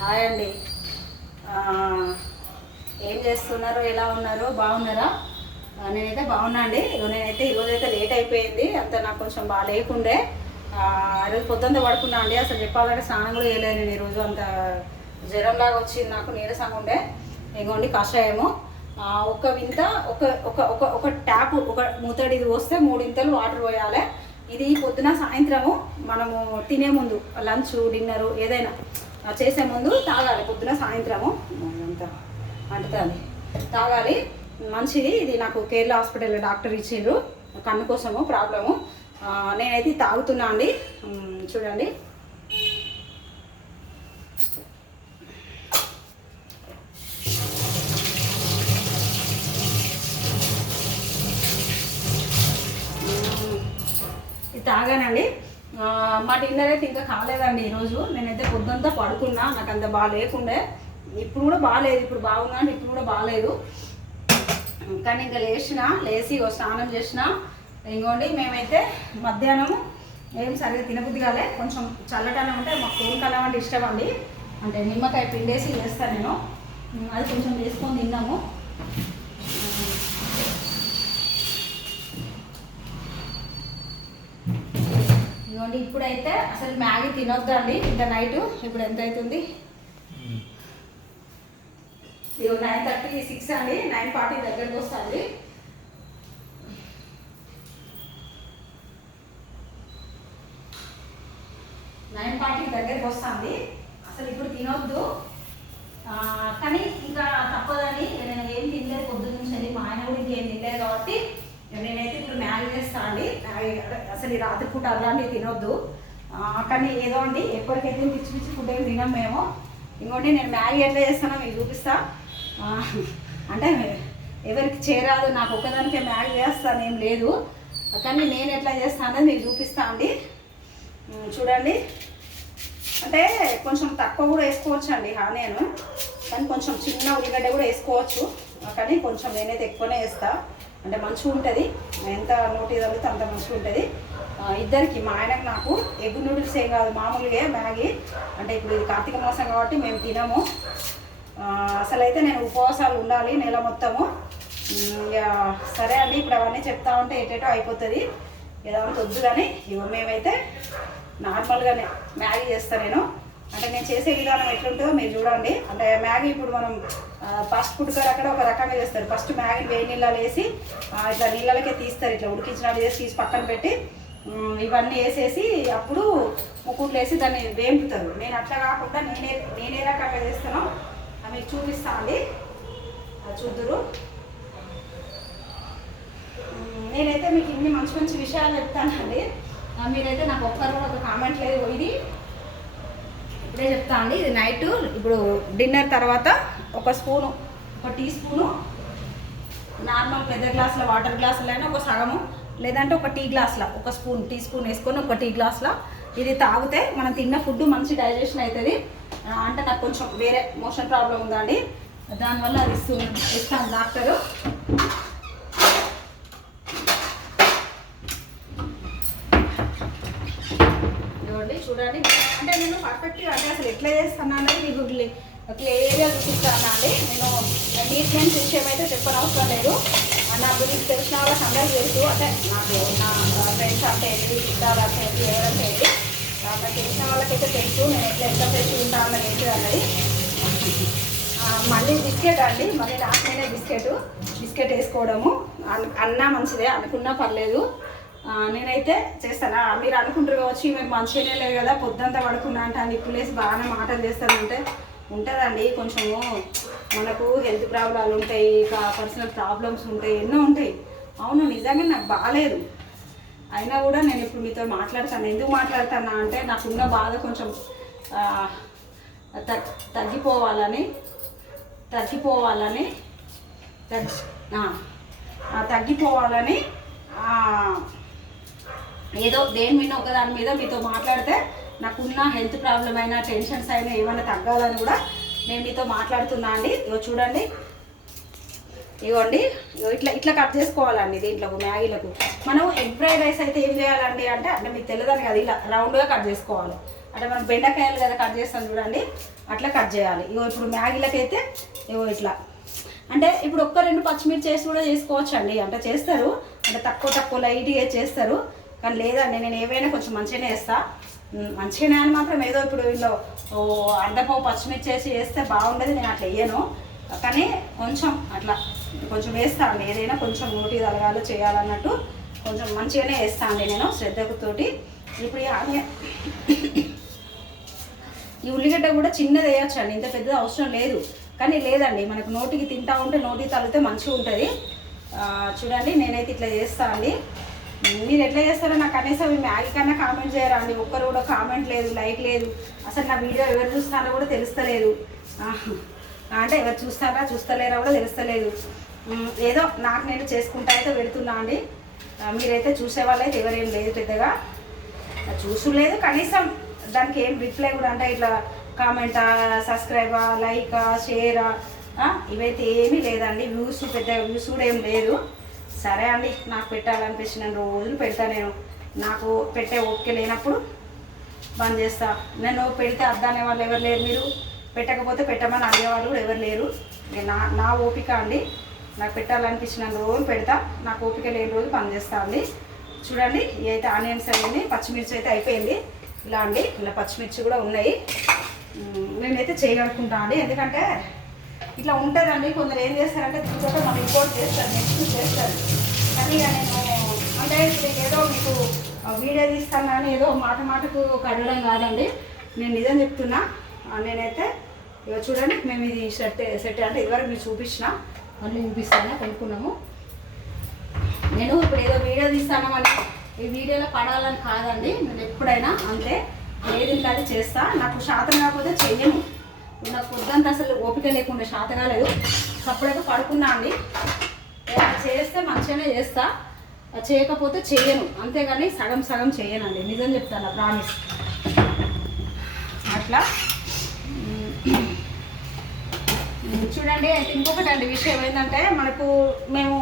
Hi అండి. ఏం చేస్తున్నారు? ఎలా ఉన్నారు? బాగున్నారా? నేనైతే బాగున్నా అండి. నేనైతే ఈరోజైతే లేట్ అయిపోయింది. అంత నాకు కొంచెం బాగా లేకుండే. ఈరోజు పొద్దుంతా పడుకున్నా అండి. అసలు చెప్పాలంటే స్నానం కూడా చేయలేదు నేను ఈరోజు. అంత జ్వరంలాగా వచ్చింది, నాకు నీరసంగా ఉండే. ఇంకోండి కషాయము ఒక వింత ఒక ఒక ఒక ఒక ట్యాప్ ఒక మూతడి ఇది వస్తే 3 ఇంతలు వాటర్ పోయాలి. ఇది పొద్దున సాయంత్రము మనము తినే ముందు లంచ్ డిన్నరు ఏదైనా చేసే ముందు తాగాలి. పొద్దున సాయంత్రము అంత అంటుతుంది తాగాలి, మంచిది. ఇది నాకు కేరళ హాస్పిటల్లో డాక్టర్ ఇచ్చిండ్రు కన్ను కోసము ప్రాబ్లము. నేనైతే తాగుతున్నా అండి. చూడండి, ఇది తాగానండి. మా డిన్నర్ అయితే ఇంకా కాలేదండి ఈరోజు. నేనైతే పొద్దుంతా పడుకున్నా, నాకు అంత బాగా లేకుండే. ఇప్పుడు కూడా బాగాలేదు, ఇప్పుడు బాగుందా అంటే ఇప్పుడు కూడా బాగాలేదు. కానీ ఇంకా లేచి స్నానం చేసిన. ఇంకోండి మేమైతే మధ్యాహ్నం ఏం సరిగ్గా తినబుద్ధి కాలే. కొంచెం చల్లటనే ఉంటే మాకు ఫోన్ కలం అంటే ఇష్టం అండి. అంటే నిమ్మకాయ పిండేసి చేస్తాను నేను, అది కొంచెం వేసుకొని తిన్నాము. ఇదిగోండి, ఇప్పుడైతే అసలు మ్యాగీ తినొద్దండి ఇంకా నైట్. ఇప్పుడు ఎంత అవుతుంది? ఇది 9:36 అండి. 9:40 దగ్గరకు వస్తుంది. దగ్గరికి వస్తుంది. అసలు ఇప్పుడు తినొద్దు, కానీ ఇంకా తప్పదని నేను ఏం తినలేదు పొద్దున్న నుంచి వెళ్ళి. మా ఆయన కూడా ఇంకేం తినలేదు కాబట్టి నేనైతే ఇప్పుడు మ్యాగీ చేస్తాను అండి. అసలు ఈ రాత్రిపూట అలాంటివి తినొద్దు, కానీ ఏదో అండి ఎప్పటికైతే పిచ్చి పిచ్చి ఫుడ్ ఏమి తినాం మేము. ఇంకోటి నేను మ్యాగీ ఎట్లా చేస్తానో మీకు చూపిస్తా. అంటే ఎవరికి చేరాదు, నాకు ఒక్కదానికే మ్యాగీ చేస్తాను ఏం లేదు, కానీ నేను ఎట్లా చేస్తానో మీకు చూపిస్తా అండి. చూడండి, అంటే కొంచెం తక్కువ కూడా వేసుకోవచ్చు అండి నేను, కానీ కొంచెం చిన్న ఉల్లిగడ్డ కూడా వేసుకోవచ్చు, కానీ కొంచెం నేనైతే ఎక్కువనే వేస్తాను. అంటే మంచిగా ఉంటుంది, ఎంత నోటి తగ్గితే అంత మంచిగా ఉంటుంది ఇద్దరికి. మా ఆయనకు నాకు ఎగ్ నూడిల్స్ ఏం కాదు, మామూలుగా మ్యాగీ. అంటే ఇప్పుడు ఇది కార్తీక మాసం కాబట్టి మేము తినము. అసలు అయితే నేను ఉపవాసాలు ఉండాలి నెల మొత్తము. ఇక సరే అండి, ఇప్పుడు అవన్నీ చెప్తా ఉంటే ఎటేటో అయిపోతుంది, ఏదో వద్దు. కానీ ఇవ మేమైతే నార్మల్గానే మ్యాగీ చేస్తాను నేను. అంటే నేను చేసే విధానం ఎట్లుంటుందో మీరు చూడండి. అంటే మ్యాగీ ఇప్పుడు మనం ఫాస్ట్ ఫుడ్ కాడ అక్కడ ఒక రకంగా చేస్తారు. ఫస్ట్ మ్యాగీని వేడి నీళ్ళలో వేసి ఇట్లా నీళ్ళకే తీస్తారు, ఇట్లా ఉడికించినట్టు చేసి తీసి పక్కన పెట్టి ఇవన్నీ వేసేసి అప్పుడు ముక్కుట్లు వేసి దాన్ని వేపుతారు. నేను అట్లా కాకుండా నేనే రకంగా చేస్తానో మీకు చూపిస్తాను అండి, చూద్దురు. నేనైతే మీకు ఇన్ని మంచి మంచి విషయాలు చెప్తానండి, మీరైతే నాకు ఒక్కరు కూడా ఒక కామెంట్ లేదు. ఇది ఇప్పుడే చెప్తా అండి. ఇది నైట్ ఇప్పుడు డిన్నర్ తర్వాత ఒక టీ స్పూను నార్మల్ పెద్ద గ్లాసుల వాటర్ గ్లాసులో అయినా ఒక సగము, లేదంటే ఒక టీ గ్లాసులో టీ స్పూన్ వేసుకొని ఒక టీ గ్లాసులో ఇది తాగితే మనం తిన్న ఫుడ్ మంచి డైజెషన్ అవుతుంది. అంటే నాకు కొంచెం వేరే మోషన్ ప్రాబ్లం ఉందండి, దానివల్ల అది ఇస్తాను డాక్టరు. చూడండి, అంటే నేను పర్ఫెక్ట్గా అంటే అసలు ఎట్లా చేస్తాను అనేది మీకు క్లియర్గా చూపిస్తాను అండి. నేను నీట్మెంట్ విషయం అయితే చెప్పనవసరం లేదు. నా గురించి తెలిసిన వాళ్ళకి అందరికీ తెలుసు. అంటే నాకు నా ఫ్రెండ్స్ అంటే ఏంటి, చుట్టాలు అంటే ఏంటి, ఎవరంటే ఏంటి, నాకు తెలిసిన వాళ్ళకైతే తెలుసు నేను ఎట్లా ఫ్రెష్ ఉంటాను ఏంటి అన్నది. మళ్ళీ బిస్కెట్ అండి, మళ్ళీ లాస్ట్లోనే బిస్కెట్ వేసుకోవడము అన్నా మంచిదే, అనుకున్నా పర్లేదు. నేనైతే చేస్తాను. మీరు అనుకుంటారు కావచ్చు మీకు మంచిగానే లేదు కదా, పొద్దుంతా పడుకున్నా అంటే అని ఇప్పుడు లేసి బాగానే మాటలు చేస్తానంటే ఉంటుందండి. కొంచెము మనకు హెల్త్ ప్రాబ్లాలు ఉంటాయి, పర్సనల్ ప్రాబ్లమ్స్ ఉంటాయి, ఎన్నో ఉంటాయి. అవును, నిజంగా నాకు బాగాలేదు, అయినా కూడా నేను ఇప్పుడు మీతో మాట్లాడతాను. ఎందుకు మాట్లాడతానా అంటే నాకున్న బాధ కొంచెం తగ్గిపోవాలని ఏదో దేని మీద ఒకదాని మీద మీతో మాట్లాడితే నాకున్న హెల్త్ ప్రాబ్లం అయినా టెన్షన్స్ అయినా ఏమైనా తగ్గాలని కూడా నేను మీతో మాట్లాడుతున్నా అండి. ఇగో చూడండి, ఇగోండి ఇట్లా కట్ చేసుకోవాలండి. దీంట్లో మ్యాగీలకు మనం ఎగ్ ఫ్రైడ్ రైస్ అయితే ఏం చేయాలండి అంటే మీకు తెలియదని కదా, ఇలా రౌండ్గా కట్ చేసుకోవాలి. అంటే మనం బెండకాయలు కదా కట్ చేస్తాం చూడండి, అట్లా కట్ చేయాలి. ఇగో ఇప్పుడు మ్యాగీలకైతే ఇగో ఇట్లా, అంటే ఇప్పుడు ఒక్క 2 పచ్చిమిర్చి వేసి కూడా చేసుకోవచ్చు అండి. అంటే చేస్తారు, అంటే తక్కువ లైట్గా చేస్తారు. కానీ లేదండి, నేను ఏవైనా కొంచెం మంచిగానే వేస్తాను. మంచిగానే అని మాత్రం ఏదో ఇప్పుడు వీళ్ళు అర్ధపావు పచ్చిమిర్చి వేసి వేస్తే బాగుండేది, నేను అట్లా వేయను. కానీ కొంచెం అట్లా కొంచెం వేస్తాను అండి. ఏదైనా కొంచెం నోటి తలగాలు చేయాలన్నట్టు కొంచెం మంచిగానే వేస్తాను అండి నేను శ్రద్ధతోటి. ఇప్పుడు ఈ ఉల్లిగడ్డ కూడా చిన్నది వేయచ్చు అండి, ఇంత పెద్దది అవసరం లేదు. కానీ లేదండి, మనకు నోటికి తింటా ఉంటే నోటికి తగిలితే మంచిగా ఉంటుంది. చూడండి నేనైతే ఇట్లా చేస్తాను అండి. మీరు ఎట్లా చేస్తారో నాకు కనీసం ఈ మ్యాగీ కన్నా కామెంట్ చేయరా అండి. ఒక్కరు కూడా కామెంట్ లేదు, లైక్ లేదు. అసలు నా వీడియో ఎవరు చూస్తారో కూడా తెలుస్తలేదు. అంటే ఎవరు చూస్తలేరా కూడా తెలుస్తలేదు. ఏదో నాకు నేను చేసుకుంటా అయితే పెడుతున్నా అండి. మీరైతే చూసే వాళ్ళైతే ఎవరేం లేదు, పెద్దగా చూసులేదు. కనీసం దానికి ఏం రిప్లై కూడా, అంటే ఇట్లా కామెంటా, సబ్స్క్రైబా, లైకా, షేరా ఇవైతే ఏమీ లేదండి. పెద్ద వ్యూస్ కూడా ఏం లేదు. సరే అండి, నాకు పెట్టాలనిపించిన రోజులు పెడతా. నేను నాకు పెట్టే ఓపిక లేనప్పుడు బంద్ చేస్తా. నేను పెడితే అద్దనే వాళ్ళు ఎవరు లేరు, మీరు పెట్టకపోతే పెట్టమని అడిగేవాళ్ళు కూడా ఎవరు లేరు. నా ఓపిక అండి, నాకు పెట్టాలనిపించిన రోజులు పెడతా, నాకు ఓపిక లేని రోజు బంద్ చేస్తా అండి. చూడండి ఇవైతే ఆనియన్స్ అయ్యింది, పచ్చిమిర్చి అయితే అయిపోయింది. ఇలా అండి, ఇలా పచ్చిమిర్చి కూడా ఉన్నాయి. నేనైతే చేయగలుగుకుంటా అండి, ఎందుకంటే ఇట్లా ఉంటుందండి. కొందరు ఏం చేస్తారంటే చూడటం మనం ఇంకోటి చేస్తారు, నెక్స్ట్ చేస్తారు. కానీ ఇక నేను అంటే ఏదో మీకు వీడియో తీస్తాను కానీ ఏదో మాటకు కడగడం కాదండి, నేను నిజం చెప్తున్నా. నేనైతే ఇక చూడండి, మేము ఇది సెట్ అంటే ఇదివరకు మీరు చూపించిన, మళ్ళీ చూపిస్తాను. కొనుక్కున్నాము. నేను ఇప్పుడు ఏదో వీడియో తీస్తాను అని ఈ వీడియోలో పడాలని కాదండి, నేను ఎప్పుడైనా అంతే ఏది అది చేస్తా. నాకు శాతం కాకపోతే చెయ్యను. నాకు పొద్దుంతా అసలు ఓపిక లేకుండా శాత కాలేదు, అప్పుడైతే పడుకున్నా అండి. చేస్తే మంచిగానే చేస్తా, చేయకపోతే చెయ్యను, అంతేగాని సగం చెయ్యనండి. నిజం చెప్తాను, ప్రామిస్. అట్లా చూడండి. ఇంకొకటి అండి విషయం ఏంటంటే, మేము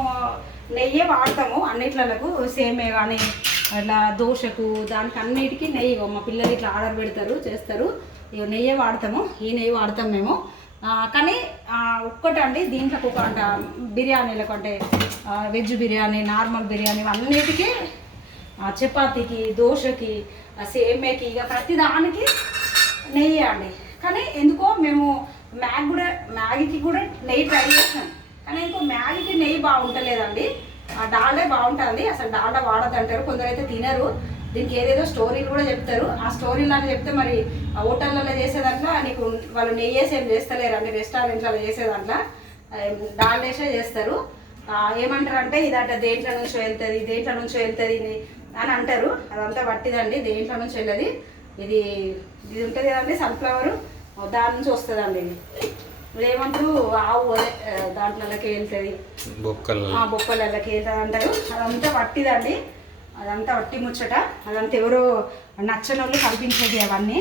నెయ్యి వాడతాము అన్నిట్లకు, సేమే కానీ అట్లా దోశకు దానికి అన్నిటికీ నెయ్యి. మా పిల్లలు ఇట్లా ఆర్డర్ పెడతారు, చేస్తారు. ఇక నెయ్యి వాడతాము, ఈ నెయ్యి వాడతాం మేము. కానీ ఒక్కటండి, దీంట్లో ఒక అంట బిర్యానీలకు, అంటే వెజ్ బిర్యానీ, నార్మల్ బిర్యానీ అన్నిటికీ, చపాతీకి, దోశకి, సేమేకి, ఇక ప్రతి దానికి నెయ్యి అండి. కానీ ఎందుకో మేము మ్యాగీకి కూడా నెయ్యి ట్రై చేసాం, కానీ ఇంకో మ్యాగీకి నెయ్యి బాగుంటలేదండి. డాల్డే బాగుంటుంది. అసలు డాల్డా వాడద్దంటారు, కొందరైతే తినరు. దీనికి ఏదేదో స్టోరీలు కూడా చెప్తారు. ఆ స్టోరీలు అని చెప్తే మరి హోటళ్ళలో చేసేదాంట్లో నీకు వాళ్ళు నెయ్యి వేసి ఏం చేస్తలేరు అండి. రెస్టారెంట్లలో చేసేదాంట్లో డాల్డేసే చేస్తారు. ఏమంటారు అంటే ఇదంట దేంట్లో నుంచో వెళ్తుంది అని అంటారు. అదంతా పట్టిదండి, దేంట్లో నుంచి వెళ్ళదు. ఇది ఉంటుంది కదండి సన్ఫ్లవరు, దాని నుంచి వస్తుందండి. ఇది ఏమంటారు, ఆవు దాంట్లోకి వెళ్తుంది, బొక్కలకి వెళ్తుంది అంటారు. అదంతా పట్టిదండి, అదంతా వట్టి ముచ్చట. అదంతా ఎవరో నచ్చని వాళ్ళు కల్పించేది అవన్నీ.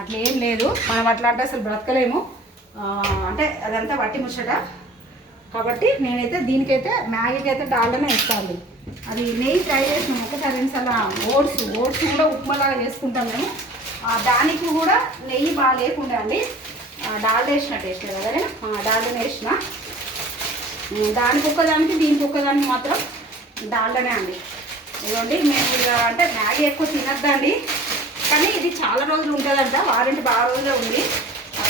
అట్లా ఏం లేదు, మనం అట్లా అంటే అసలు బ్రతకలేము. అంటే అదంతా వట్టి ముచ్చట. కాబట్టి నేనైతే దీనికైతే మ్యాగీకి అయితే డాల్డానే ఇస్తాను. అది నెయ్యి ట్రై చేసినాము ఒకసారి 2 సార్లు. ఓట్స్ కూడా ఉప్మాలాగా చేసుకుంటాం మేము. దానికి కూడా నెయ్యి బాగా లేకుండా అండి, డాల్డా వేసినట్టు వేసిన కదా, డాల్డానే వేసిన. దానికి ఒక్కదానికి దీనికి ఒక్కదానికి మాత్రం డాల్డానే అండి. ఇదిగోండి, మేము అంటే మ్యాగీ ఎక్కువ తినద్దండి, కానీ ఇది చాలా రోజులు ఉంటుందంట, వారంటీ బాగా రోజులే ఉంది.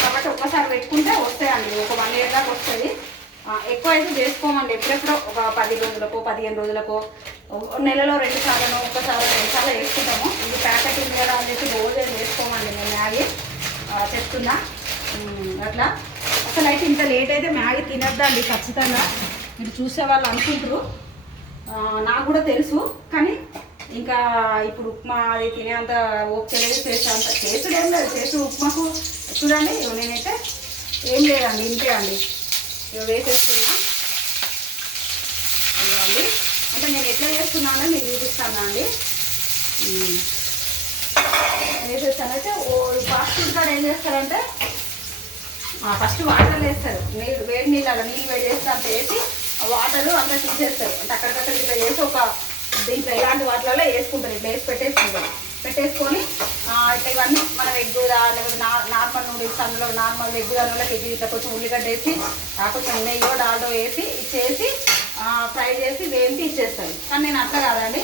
కాబట్టి ఒక్కసారి పెట్టుకుంటే వస్తాయండి, ఒక 1 year దాకా వస్తుంది. ఎక్కువ అయితే చేసుకోమండి, ఎప్పుడెప్పుడో ఒక 10 రోజులకో 15 రోజులకో, నెలలో 2 సార్లు, ఒక్కసారి 2 సార్లు వేసుకుంటాము. ఇది ప్యాకెట్ ఉంది కదా అని చెప్పి రోజు వేసుకోమండి మేము మ్యాగీ, చెప్తున్నా. అట్లా అసలు అయితే ఇంత లేట్ అయితే మ్యాగీ తినద్దండి ఖచ్చితంగా. మీరు చూసే వాళ్ళు అనుకుంటారు, నాకు కూడా తెలుసు. కానీ ఇంకా ఇప్పుడు ఉప్మా అది తినేంత ఓకే లేదు, చేసేంత చేసుడు ఏం లేదు. చేసి ఉప్మాకు చూడండి, నేనైతే ఏం లేదండి, ఇంతే అండి. ఇక వేసేస్తున్నా అండి. అంటే నేను ఎట్లా చేస్తున్నానో మీకు చూపిస్తాను అండి. వేసేస్తానైతే ఫాస్ట్ ఫుడ్ కాడ ఏం చేస్తారంటే ఫస్ట్ వాటర్ వేస్తారు, వేడి నీళ్ళు వేడి చేస్తే అంత వేసి వాటర్ అంతా తీసేస్తారు. అంటే అక్కడికక్కడ ఇట్లా చేసి ఒక దీంట్లో ఇలాంటి వాటిలలో వేసుకుంటారు, ఇట్లా వేసి పెట్టేసుకుంటారు. పెట్టేసుకొని ఇట్లా ఇవన్నీ మనం ఎగ్గుదా లేకపోతే నార్మల్ నూడిల్స్ అందులో నార్మల్ ఎగ్గు దానిలోకి ఇది ఇట్లా కొంచెం ఉల్లిగడ్డ వేసి కొంచెం నెయ్యో డాల్డో వేసి ఇచ్చేసి ఫ్రై చేసి వేయించి ఇచ్చేస్తాను. కానీ నేను అట్లా కాదండి,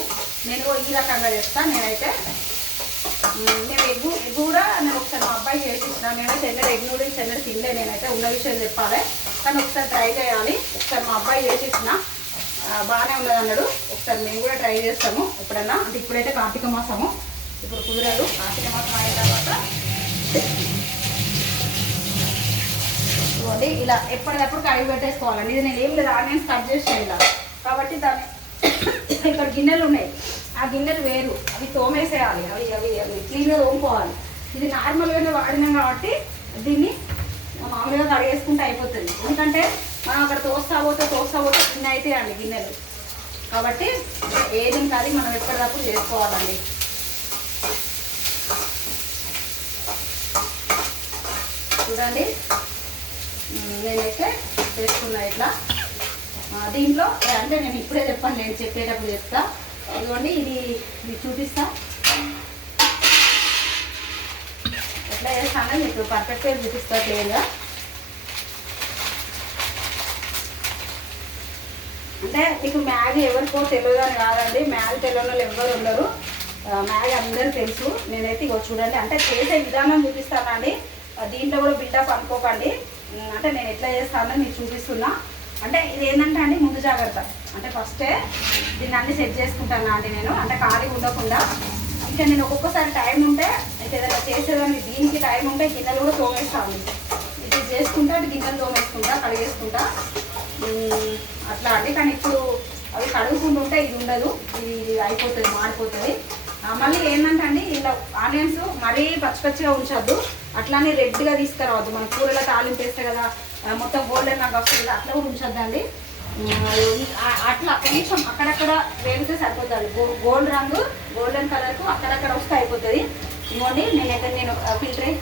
నేను ఈ రకంగా చేస్తాను. నేనైతే నేను ఎగ్గు కూడా నేను ఒకసారి మా అబ్బాయి చేసి ఇచ్చిన. నేనైతే ఎన్నడూ ఎగ్ నూడిల్స్ ఎన్నడూ తినలే. నేనైతే ఉన్న విషయం చెప్పాలి, కానీ ఒకసారి ట్రై చేయాలి. ఒకసారి మా అబ్బాయి చేసి ఇచ్చిన, బాగానే ఉన్నది అన్నాడు. ఒకసారి మేము కూడా ట్రై చేస్తాము ఎప్పుడన్నా. అంటే ఇప్పుడైతే కార్తీక మాసము, ఇప్పుడు కుదరదు. కార్తీక మాసం అయిన తర్వాత ఇవ్వండి ఇలా ఎప్పటికప్పుడు కడిగి పెట్టేసుకోవాలండి. ఇది నేను ఏం లేదు, ఆనియన్స్ కట్ చేసాను ఇలా. కాబట్టి దాన్ని ఇక్కడ గిన్నెలు ఉన్నాయి, ఆ గిన్నెలు వేరు, అవి తోమేసేయాలి. అవి అవి అవి క్లీన్గా తోముకోవాలి. ఇది నార్మల్గానే వాడినాం కాబట్టి దీన్ని మామూలుగా కడిగేసుకుంటే అయిపోతుంది. ఎందుకంటే మనం అక్కడ తోస్తా పోతే గిన్నె అయితే అండి గిన్నెలు. కాబట్టి ఏది కాదు, మనం ఎప్పటికప్పుడు చేసుకోవాలండి. చూడండి నేనైతే చేసుకున్నా ఇట్లా. దీంట్లో అంటే నేను ఇప్పుడే చెప్పాను, నేను చెప్పేటప్పుడు చెప్తా. ఇదిగోండి ఇది చూపిస్తా ఎట్లా చేస్తానో మీకు పర్ఫెక్ట్గా చూపిస్తా క్లియర్గా. అంటే మీకు మ్యాగీ ఎవరికో తెలియదు అని కాదండి, మ్యాగీ తెలియని వాళ్ళు ఎవరు ఉండరు. మ్యాగీ అందరూ తెలుసు. నేనైతే ఇగో చూడండి, అంటే చేసే విధానం చూపిస్తానండి. దీంట్లో కూడా బిల్డప్ అనుకోకండి. అంటే నేను ఎట్లా చేస్తానో మీకు చూపిస్తున్నా. అంటే ఇది ఏంటంటే అండి ముందు జాగ్రత్త. అంటే ఫస్టే దీన్ని అన్ని సెట్ చేసుకుంటాను అండి నేను, అంటే ఖాళీ ఉండకుండా. ఇంకా నేను ఒక్కొక్కసారి టైం ఉంటే అయితే ఏదైనా చేసేదాన్ని దీనికి టైం ఉంటే గిన్నెలు కూడా తోమేస్తాను. ఇది చేసుకుంటా, అంటే గిన్నెలు తోమేసుకుంటా, కడిగేసుకుంటా అట్లా అండి. కానీ ఇప్పుడు అవి కడుగుకుంటుంటే ఇది ఉండదు, ఇది అయిపోతుంది, మాడిపోతుంది. మళ్ళీ ఏంటంటే అండి ఇలా ఆనియన్స్ మరీ పచ్చిగా ఉంచొద్దు, అట్లానే రెడ్గా తీసుకురావద్దు. మన కూరలో తాలింపు వేస్తే కదా మొత్తం గోల్డెన్ నాకు వస్తుంది కదా, అట్లా కూడా ఉంచొద్దండి. అట్లా కొంచెం అక్కడక్కడ వేగితే సరిపోతుంది. గోల్డెన్ కలర్కు అక్కడక్కడ వస్తే అయిపోతుంది. ఇవ్వండి నేను ఫిల్టర్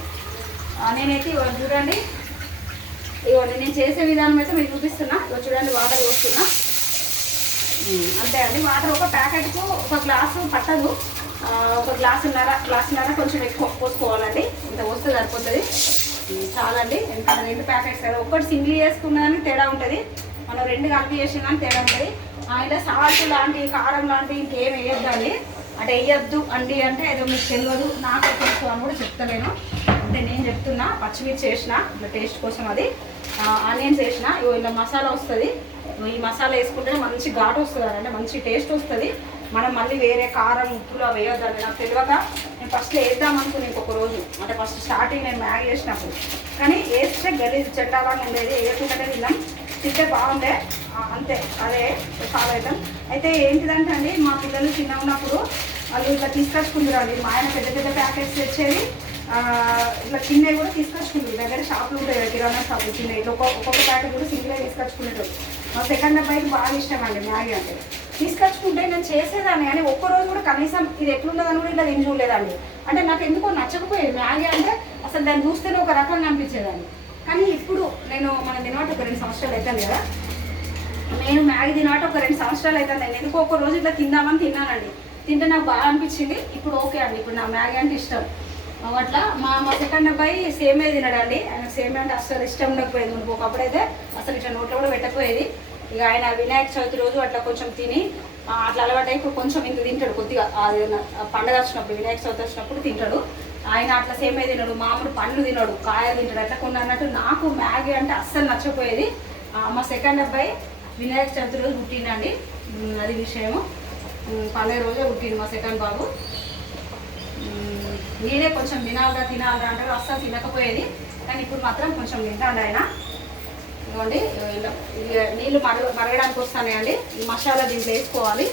నేనైతే చూడండి, ఇవ్వండి నేను చేసే విధానం అయితే మీకు చూపిస్తున్నా. ఇవ్వ చూడండి, వాటర్ పోస్తున్నా అంతే అండి. వాటర్ ఒక ప్యాకెట్కు ఒక గ్లాసు పట్టదు, ఒక గ్లాసున్నర కొంచెం ఎక్కువ పోసుకోవాలండి. ఇంత పోస్తే సరిపోతుంది చాలండి. ఎందుకంటే 2 ప్యాకెట్స్ కదా, ఒకటి సింగిల్ చేసుకున్నదానికి తేడా ఉంటుంది, మనం 2 కలిపి చేసిన కానీ తేడా ఉంటుంది. ఇలా సాల్ట్ లాంటి కారం లాంటివి ఇంకేం వేయొద్దండి. అంటే వేయొద్దు అండి అంటే ఏదో మీకు తెలియదు, నాకు తెలుసు అని కూడా చెప్తలేను. అంటే నేను చెప్తున్నా. పచ్చిమిర్చి వేసిన ఇలా టేస్ట్ కోసం, అది ఆనియన్స్ వేసిన, ఇలా మసాలా వస్తుంది. ఈ మసాలా వేసుకుంటే మంచి ఘాటు వస్తుంది, అంటే మంచి టేస్ట్ వస్తుంది. మనం మళ్ళీ వేరే కారం ఉప్పులు అవి వేయొద్దండి. నాకు తెలియక నేను ఫస్ట్లో వేద్దాం అనుకుని ఇంకొక రోజు, అంటే ఫస్ట్ స్టార్టింగ్ నేను మ్యాగీ చేసినప్పుడు, కానీ వేస్తే గలీజ్ చెట్టాలని ఉండేది. వేయకుండానే తిన్నాం, తింటే బాగుండే అంతే. అదే ఫాలో అవుతాం. అయితే ఏంటిదంటే అండి, మా పిల్లలు చిన్న ఉన్నప్పుడు వాళ్ళు ఇట్లా తీసుకొచ్చుకుంటారండి. మా ఆయన పెద్ద పెద్ద ప్యాకెట్స్ తెచ్చేది, ఇట్లా చిన్నవి కూడా తీసుకొచ్చుకుంటారు. దగ్గర షాపులు ఉంటాయి, కిరాణా షాపులు చిన్నవి. ఇట్లా ఒక్కొక్క ప్యాకెట్ కూడా సింగిల్గా తీసుకొచ్చుకునేటప్పుడు. మా సెకండ్ అబ్బాయికి బాగా ఇష్టం అండి మ్యాగీ అంటే. తీసుకొచ్చుకుంటే నేను చేసేదాన్ని, కానీ ఒక్కరోజు కూడా కనీసం ఇది ఎట్లుండదని కూడా ఇట్లా తిని చూడలేదండి. అంటే నాకు ఎందుకో నచ్చకపోయేది మ్యాగీ అంటే. అసలు దాన్ని చూస్తేనే ఒక రకంగా అనిపించేదాన్ని. కానీ ఇప్పుడు నేను మనం తినబట్టి ఒక 2 సంవత్సరాలు అవుతుంది కదా, నేను మ్యాగీ తినబట్టి ఒక 2 సంవత్సరాలు అవుతుంది. నేను ఎందుకో ఒక రోజు ఇట్లా తిందామని తిన్నానండి. తింటే నాకు బాగా అనిపించింది. ఇప్పుడు ఓకే అండి, ఇప్పుడు నా మ్యాగీ అంటే ఇష్టం. అట్లా మా సెకండ్ అబ్బాయి సేమే తినడండి. ఆయన సేమే అంటే అసలు ఇష్టం ఉండకపోయేది. ఒకప్పుడైతే అసలు ఇట్లా నోట్లో కూడా పెట్టకపోయేది. ఇక ఆయన వినాయక చవితి రోజు అట్లా కొంచెం తిని అట్లా అలవాటు అయిపోయి కొంచెం ఇంత తింటాడు కొద్దిగా. అది పండుగ వచ్చినప్పుడు, వినాయక చవితి వచ్చినప్పుడు తింటాడు. ఆయన అట్లా సేమే తినడు, మామూలు పండ్లు తినడు, కాయలు తింటాడు. అట్లా కొన్ని అన్నట్టు నాకు మ్యాగీ అంటే అస్సలు నచ్చపోయేది. మా సెకండ్ అబ్బాయి వినాయక చవితి రోజు పుట్టిండండి, అది విషయము. పండుగ రోజే పుట్టిండు మా సెకండ్ బాబు. నేనే కొంచెం తినాలిరా అంటారు, అస్సలు తినకపోయేది. కానీ ఇప్పుడు మాత్రం కొంచెం తింటాడు ఆయన. ఇదిగోండి నీళ్ళు మరగడానికి వస్తాయండి. ఈ మసాలా దీంట్లో వేసుకోవాలి.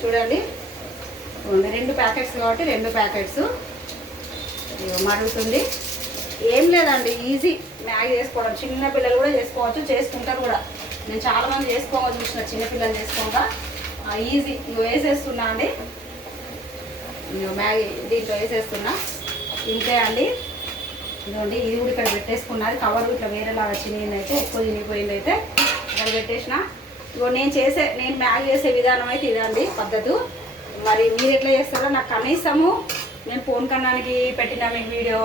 చూడండి 2 ప్యాకెట్స్ కాబట్టి 2 ప్యాకెట్స్ మరుగుతుంది. ఏం లేదండి, ఈజీ మ్యాగీ చేసుకోవడం. చిన్న పిల్లలు కూడా చేసుకోవచ్చు, చేసుకుంటారు కూడా. నేను చాలామంది చేసుకోగా చూసిన చిన్నపిల్లలు చేసుకోగా. ఈజీ. ఇవి వేసేస్తున్నా అండి, మ్యాగీ దీంట్లో వేసేస్తున్నా. ఇంతే అండి. ఇదిగోండి ఇది కూడా ఇక్కడ పెట్టేసుకున్నది. కవర్ ఇట్లా వేరేలాగా చిన్నదైతే ఎక్కువ చినిగిపోయింది అయితే ఇక్కడ పెట్టేసిన. ఇగో నేను మ్యాగీ చేసే విధానం అయితే ఇదండి పద్ధతి. మరి మీరు ఎట్లా చేస్తారో నాకు కనీసము నేను ఫోన్ కన్నానికి పెట్టిన మీకు వీడియో,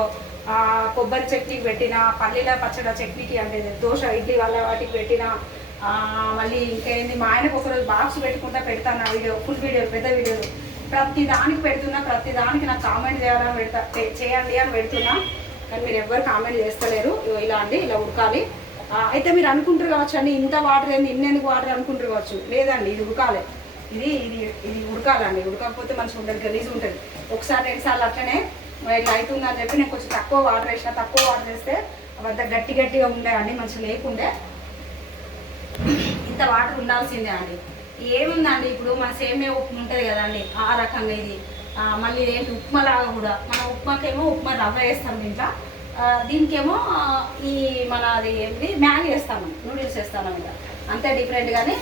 కొబ్బరి చట్నీకి పెట్టిన, పల్లీల పచ్చడి చట్నీకి అంటే దోశ ఇడ్లీ వల్ల వాటికి పెట్టిన, మళ్ళీ ఇంకేంది మా ఆయనకు ఒకరోజు బాక్స్ పెట్టుకుంటా పెడతాను నా వీడియో, ఫుల్ వీడియో, పెద్ద వీడియోలు ప్రతి దానికి పెడుతున్నా, ప్రతి దానికి నాకు కామెంట్ చేయాలని చేయండి అని పెడుతున్నా. కానీ మీరు ఎవ్వరు కామెంట్ చేస్తలేరు. ఇలా అండి ఇలా ఉడకాలి. అయితే మీరు అనుకుంటారు కావచ్చు అండి ఇంత వాటర్ ఏంది ఇన్నెందుకు వాటర్ అనుకుంటారు కావచ్చు. లేదండి ఇది ఉడకాలి, ఇది ఇది ఇది ఉడకాలండి. ఉడకపోతే మంచిగా ఉంటుంది, గలీజ్ ఉంటుంది. ఒకసారి 2 సార్లు అట్లనే ఇట్లా అవుతుందని చెప్పి నేను కొంచెం తక్కువ వాటర్ వేసిన. తక్కువ వాటర్ వేస్తే అవంతా గట్టి గట్టిగా ఉండేయండి, మంచిగా లేకుండే. ఇంత వాటర్ ఉండాల్సిందే అండి. ఏముందండి ఇప్పుడు మన సేమియా ఉప్మా ఉంటుంది కదండి ఆ రకంగా ఇది. మళ్ళీ ఏంటి ఉప్మా లాగా కూడా మన ఉప్మాకేమో ఉప్మా రవ్వ వేస్తాం దీంట్లో, దీనికేమో ఈ మన అది ఏంటి మ్యాగీ వేస్తాము, నూడిల్స్ వేస్తాను ఇలా. అంతే డిఫరెంట్. కానీ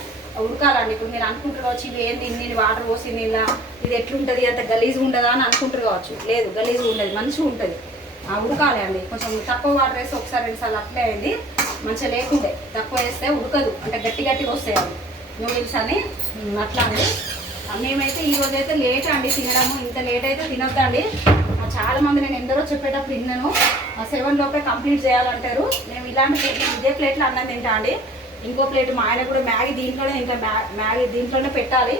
ఉడకాలండి. ఇప్పుడు మీరు అనుకుంటారు కావచ్చు ఇవి ఏంది ఇన్ని వాటర్ పోసింది ఇలా, ఇది ఎట్లుంటుంది అంత గలీజ్గా ఉండదా అని అనుకుంటారు కావచ్చు. లేదు, గలీజ్గా ఉండదు, మంచిగా ఉంటుంది. ఉడకాలి అండి. కొంచెం తక్కువ వాటర్ వేస్తే ఒకసారి 2 సార్లు అట్లే అయింది, మంచిగా లేకుండే. తక్కువ వేస్తే ఉడకదు, అంటే గట్టి గట్టిగా వస్తాయి అవి నూడిల్స్ అని. అట్లా అండి. మేమైతే ఈరోజు అయితే లేట్ అండి తినడము. ఇంత లేట్ అయితే తినొద్దండి. చాలామంది నేను ఎందరో చెప్పేటప్పుడు విన్నాను 7 లోపే కంప్లీట్ చేయాలంటారు. మేము ఇలాంటి ప్లేట్లు ఇదే ప్లేట్లో అన్నం తింటా అండి. ఇంకో ప్లేట్ మా ఆయన కూడా మ్యాగీ దీంట్లోనే ఇంకా మ్యాగీ దీంట్లోనే పెట్టాలి.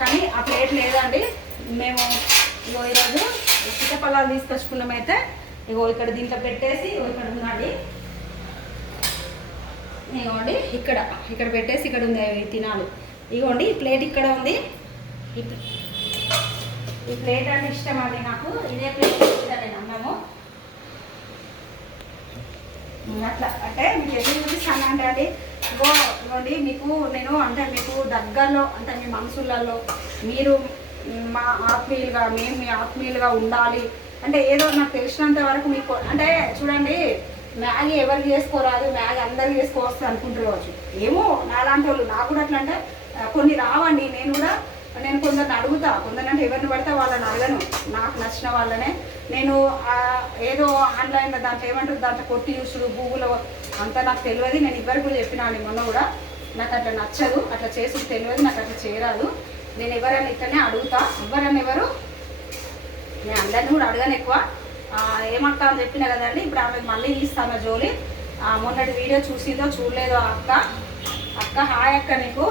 కానీ ఆ ప్లేట్ లేదండి. మేము ఇగో ఈరోజు సీతాఫలాలు తీసుకొచ్చుకున్నామైతే ఇగో ఇక్కడ దీంట్లో పెట్టేసి ఇక్కడ ఉందండి. ఇగోండి ఇక్కడ పెట్టేసి ఇక్కడ ఉంది తినాలి. ఇగోండి ఈ ప్లేట్ ఇక్కడ ఉంది. ఈ ప్లేట్ అంటే ఇష్టం అండి నాకు. ఇదే ప్లేట్ ఇస్తాను నేను అన్నము. అట్లా అంటే మీకు ఎదురు చూపిస్తాను అంటే అండి. ఇవ్వండి మీకు నేను అంటే మీకు దగ్గరలో అంటే మీ మనసులలో మీరు మా ఆత్మీయులుగా మేము మీ ఆత్మీయులుగా ఉండాలి అంటే ఏదో నాకు తెలిసినంత వరకు మీకు అంటే చూడండి మ్యాగీ ఎవరికి చేసుకోరాదు, మ్యాగీ అందరికి చేసుకోవచ్చు అనుకుంటారు కావచ్చు. ఏమో నాలాంటి వాళ్ళు నాకు కూడా అట్లా అంటే కొన్ని రావండి. నేను కొందరిని అడుగుతా, కొందరంటే ఎవరిని పడితే వాళ్ళని అడగను. నాకు నచ్చిన వాళ్ళనే నేను ఏదో ఆన్లైన్లో దాంట్లో ఏమంటారు దాంట్లో కొట్టి చూసుడు గూగుల్లో అంతా నాకు తెలియదు. నేను ఎవరికి కూడా చెప్పినాను మొన్న కూడా. నాకు అట్లా నచ్చదు, అట్లా చేసుడు తెలియదు, నాకు అట్లా చేయరాదు. నేను ఎవరైనా ఇట్లనే అడుగుతా. ఎవరు నేను అందరినీ కూడా అడగను ఎక్కువ. ఏమక్క అని చెప్పినా కదండి. ఇప్పుడు ఆమె మళ్ళీ తీస్తాను జోలి. మొన్నటి వీడియో చూసిందో చూడలేదో అక్క హాయ్ అక్క. నీకు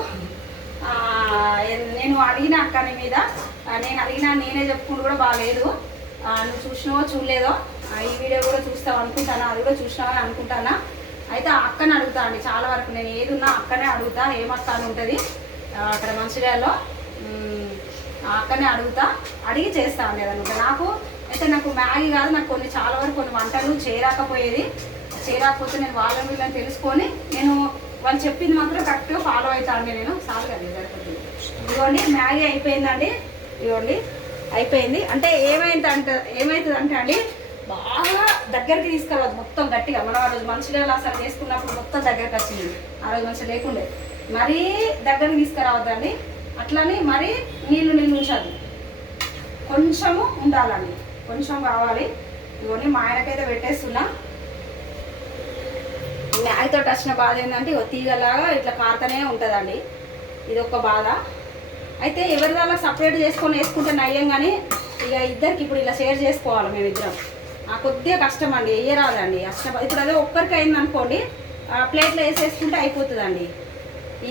నేను అడిగిన అక్క నీ మీద నేను అడిగినా నేనే చెప్పుకుంటూ కూడా బాగాలేదు. నువ్వు చూసినావో చూడలేదో ఈ వీడియో కూడా చూస్తావు అనుకుంటానా, అది కూడా చూసినావని అనుకుంటానా. అయితే ఆ అక్కని అడుగుతా అండి. చాలా వరకు నేను ఏది ఉన్నా అక్కనే అడుగుతా. ఏమక్క అని ఉంటుంది అక్కడ మంచిర్యాలలో. ఆ అక్కనే అడుగుతా, అడిగి చేస్తా అండి ఏదన్నమాట. నాకు మ్యాగీ కాదు, నాకు చాలా వరకు కొన్ని వంటలు చేయరాకపోతే నేను వాళ్ళని వీళ్ళని తెలుసుకొని నేను వాళ్ళు చెప్పింది మాత్రం కరెక్ట్గా ఫాలో అవుతా అండి. నేను సాల్ కదా జరుగుతుంది. ఇదిగోండి మ్యాగీ అయిపోయిందండి. ఇదిగోండి అయిపోయింది. అంటే ఏమవుతుందంటే అండి బాగా దగ్గరికి తీసుకురావద్దు మొత్తం గట్టిగా. మనం ఆ రోజు మంచిగా అసలు చేసుకున్నప్పుడు మొత్తం దగ్గరికి వచ్చింది. ఆ రోజు మంచిగా లేకుండే మరీ దగ్గరికి తీసుకురావద్దండి. అట్లని మరీ నీళ్ళు ఉంచద్దు, కొంచెము ఉండాలండి, కొంచెం కావాలి. ఇవన్నీ మా ఆయనకైతే పెట్టేస్తున్నా. మ్యాగీతో వచ్చిన బాధ ఏంటంటే తీగలాగా ఇట్లా కారుతూనే ఉంటుందండి. ఇది ఒక బాధ. అయితే ఎవరి దాకా సపరేట్ చేసుకొని వేసుకుంటే నయ్యం. కానీ ఇక ఇద్దరికి ఇప్పుడు ఇలా షేర్ చేసుకోవాలి మేమిద్దరం. కొద్దిగా కష్టం అండి, వేయరాదండి కష్టం. ఇప్పుడు అదే ఒక్కరికి అయింది అనుకోండి ప్లేట్లో వేసేసుకుంటే అయిపోతుందండి.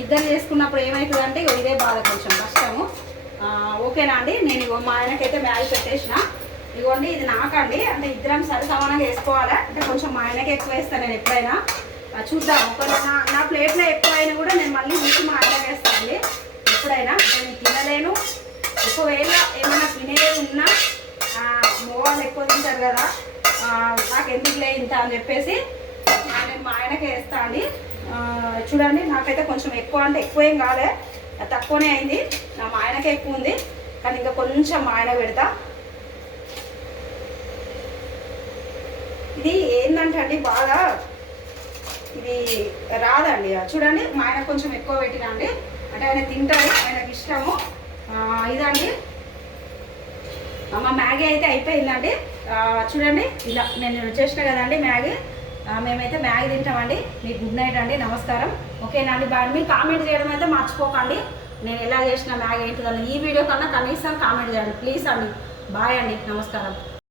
ఇద్దరు చేసుకున్నప్పుడు ఏమవుతుందంటే ఇదే బాధ, కొంచెం కష్టము. ఓకేనా అండి. నేను మా ఆయనకైతే మ్యాగీ పెట్టేసిన. ఇదిగోండి ఇది నాకండి. అంటే ఇద్దరం సరి సమానంగా వేసుకోవాలి. అంటే కొంచెం మా ఆయనకి ఎక్కువ వేస్తాను నేను ఎప్పుడైనా. చూద్దాం ఒకవేళ నా ప్లేట్లో ఎక్కువ అయినా కూడా నేను మళ్ళీ తీసి మా ఆయనకి వేస్తానండి ఎప్పుడైనా. నేను తినలేను. ఒకవేళ ఏమైనా తినేది ఉన్నా మోవాళ్ళు ఎక్కువ తింటారు కదా, నాకు ఎందుకులే ఇంత అని చెప్పేసి నేను మా ఆయనకే వేస్తా అండి. చూడండి నాకైతే కొంచెం ఎక్కువ అంటే ఎక్కువ ఏం కాలే, తక్కువనే అయింది. మా ఆయనకే ఎక్కువ ఉంది కానీ ఇంకా కొంచెం మా ఆయన పెడతా. ఇది ఏంటంటే అండి బాగా ఇది రాదండి. చూడండి మా ఆయన కొంచెం ఎక్కువ పెట్టినా అండి. అంటే ఆయన తింటాడు, ఆయనకి ఇష్టము. ఇదండి మా మ్యాగీ అయితే అయిపోయిందండి. చూడండి ఇలా నేను చేసిన కదండి మ్యాగీ. మేమైతే మ్యాగీ తింటామండి. మీకు గుడ్ నైట్ అండి, నమస్కారం. ఓకేనా అండి. బాగా మీరు కామెంట్ చేయడం అయితే మర్చిపోకండి. నేను ఎలా చేసిన మ్యాగీ ఏంటిదని ఈ వీడియో కన్నా కనీసం కామెంట్ చేయండి ప్లీజ్ అండి. బాయ్ అండి, నమస్కారం.